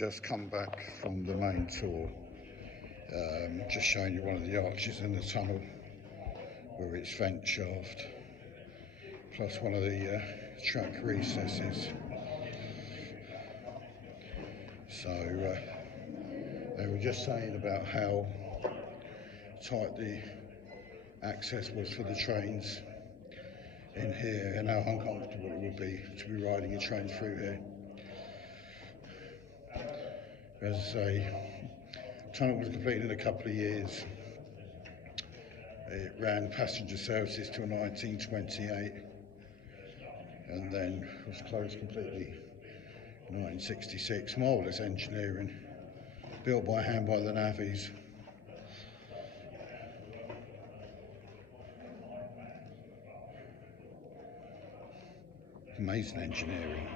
just come back from the main tour, just showing you one of the arches in the tunnel where it's vent shaft, plus one of the track recesses. So they were just saying about how tight the access was for the trains in here and how uncomfortable it would be to be riding a train through here. As I say, the tunnel was completed in a couple of years. It ran passenger services till 1928 and then was closed completely in 1966. Marvellous engineering, built by hand by the navvies. Amazing engineering.